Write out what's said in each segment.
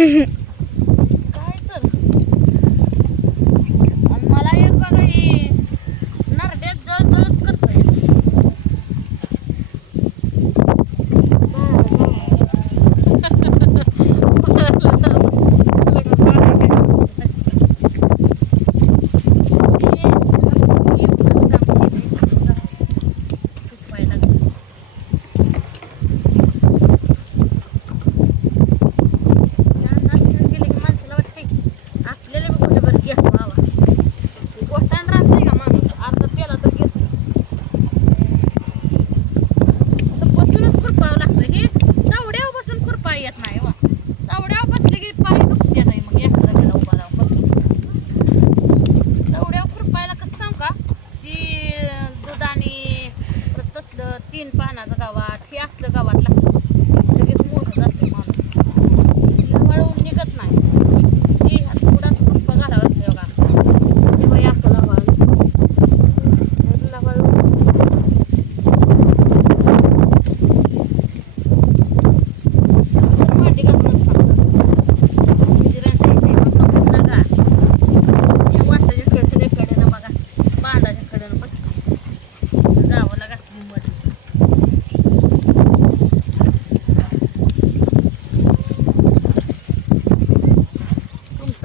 काय तर मला एक बघा ही नरड्यात जळजळच करतोय. तीन पानाचं गावात हे असलं गावात लागतं लगेच मोठं जाते माणूस वळवून निघत नाही. हे थोडा खुरपा घालावा लागतं बघा. हे बाई असं लावाळून मांडी घालून नका हे वाटाच्या कडेनं बघा बांधाच्या कडेनं बसते जावं लागा मध्ये.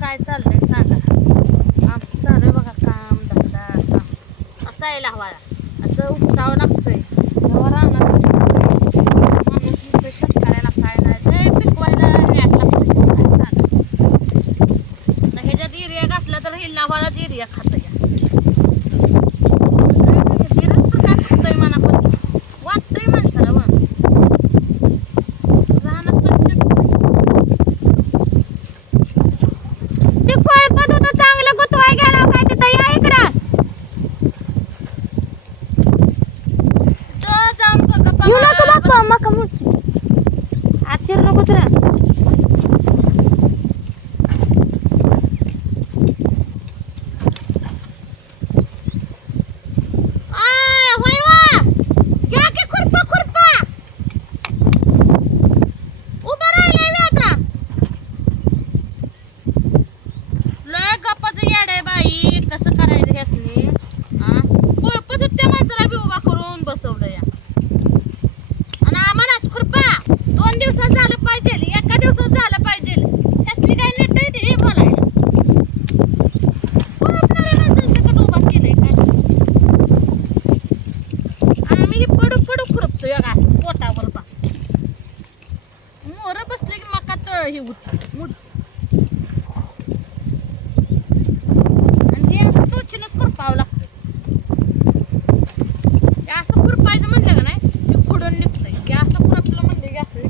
काय चाललंय सांगा. आमचं चालू आहे बघा काम धंदा काम असायला हवा असं उपसावं लागतंय. रानात माणूस शेतकऱ्याला काय नाही पिकवायला ह्याच्यात एरिया घातला तर हे लावालाच एरिया खात तर काय चुकतंय म्हणा पण वाटतंय माणसाला व मोर बसले की मकात हे मुठ आणि हे टोचीनच खुरपावं लागतं. हे असं खुरपायचं म्हणलं का नाही ते खुडून निघतंय. हे असं खुरपलं म्हणलं की असं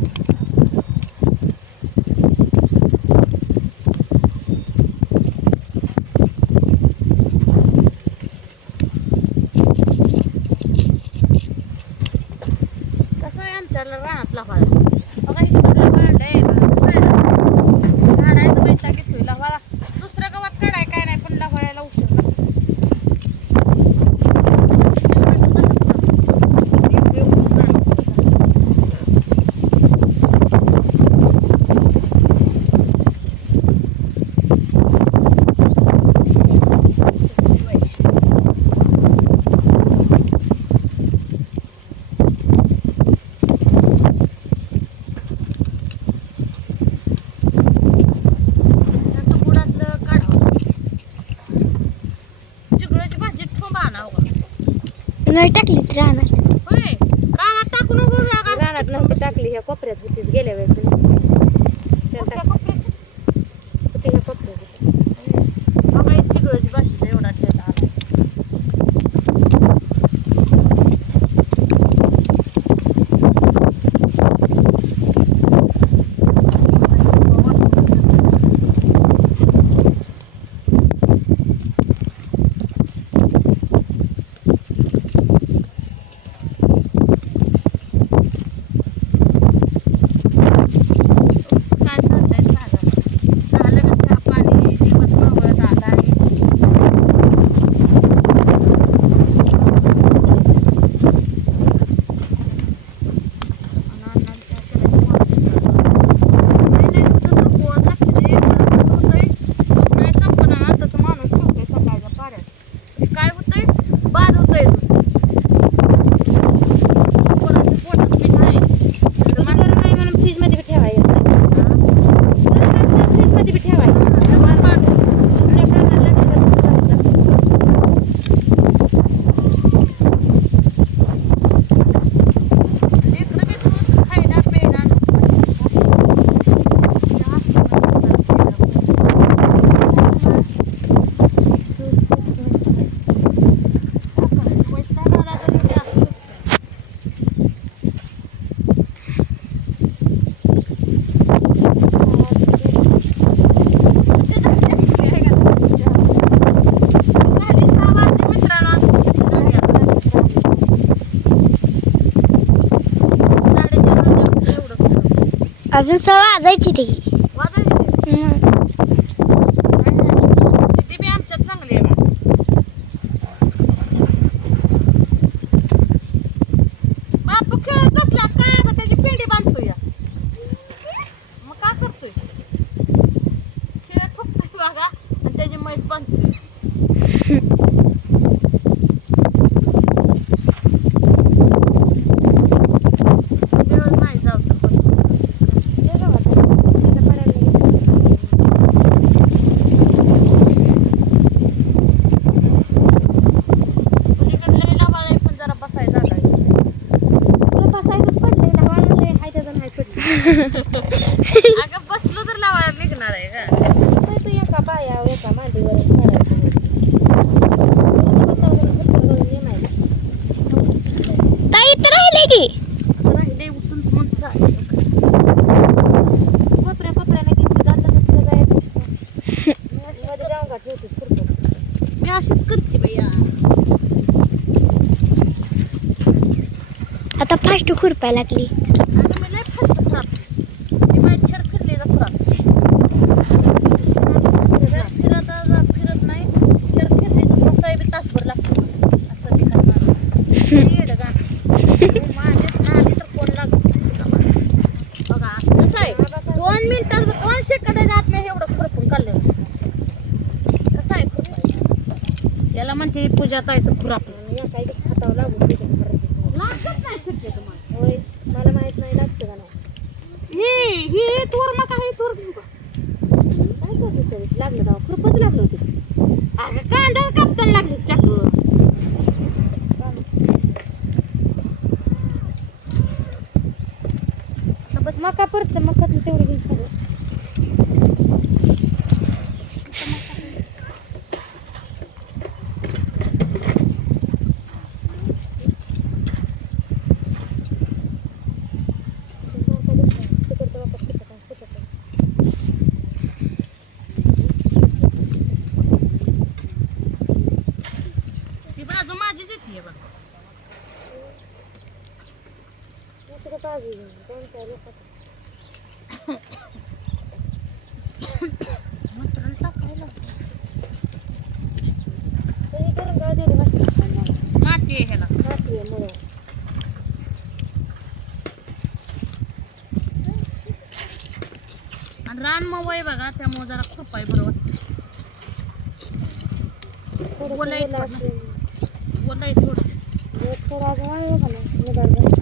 कसं आहे आमच्या रानातला फळा बघा इथं झाडायचं पैसा घेतोय लवाळा. दुसऱ्या गावात काढाय काय नाही पण लवाळ्याला उशीर नाही टाकली रानात. होय रानात टाकू नको रानात नव्हती टाकली ह्या कोपऱ्यात होतीच गेल्या वेळेस ह्या कोपऱ्यात बघा चिगळाची भाजी एवढा ठेवला आला. काय चाललंय झालं का चहा पाणी अजून सवा वाजायची ती वाजायची ती बी आमच्यात चांगली आहे बा. बापू खेळत बसला काय आता त्याची पेंडी बांधतोय मग का करतोय खेळ ठोकतोय बघा आणि त्याची म्हैस बांधतोय मिळून नाही जाऊ तर पलीकडे लय लावाळ आहे पण जरा बसायला जागा आहे. बसायचं पडलेलं वाळलंय हाय त्याचं नाही पडलं अगं बसलो तर लावायला निघणार आहे का तू एका बाया एका मांडीवर करायचं ताई तर राहिले की आता राहिले उठून मग जायचं. कोपऱ्या कोपऱ्याला किती जातं तिथं जायचं मध्ये जाऊन का ठेवते खुरपं मी अशीच करते भैया आता फास्ट खुरपाय लागली आता मी लय फास्ट खराब मी माझी छड फिरली तर खराब फिरत नाही छड फिरली तर बसाय बी तासभर लागतो असं बी करणार येडं गाणं माझे नादी तर कोण लागत बघा कसं आहे 2 मिनिटात 2 सेकंदाच्या आत मी एवढं खुरपून काढलं कसं आहे खुरपायचं याला म्हणते पूजा ताईचं खुरापलं या काही खातावं लागून लागत नाही शक्य तुम्हाला होय मला माहित नाही लागतं का नाही ही तूर मका ही तूर घेऊ का काय करतो तरी लागलं तेव्हा खुरपच लागलं होती अगं कांदा कापताना लागले चाकू बस मका परत मकातलं तेवढं घेऊन खाल्लं ती बाजू माझीच येते बघ मटण टाकायला माती आहे ह्याला आणि रान मऊ आहे बघा त्यामुळे जरा खुरपाय बरोबर बोलाय थोडं थोडं अजून आहे का ना